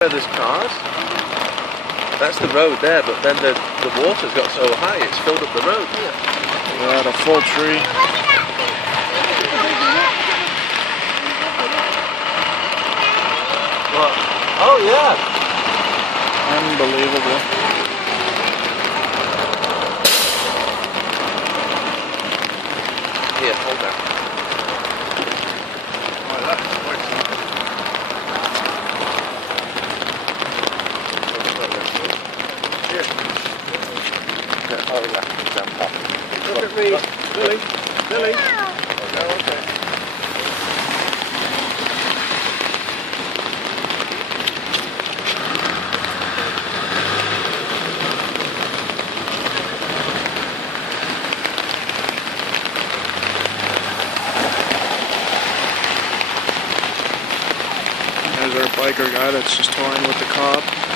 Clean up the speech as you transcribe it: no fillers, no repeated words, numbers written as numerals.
Where there's cars, that's the road there, but then the water's got so high it's filled up the road here. We're at a full tree. What? Oh yeah! Unbelievable. Here, hold that. Oh, that's quite Oh yeah, jump off. Look at me, Billy. Billy. Oh, okay. There's our biker guy that's just touring with the cop.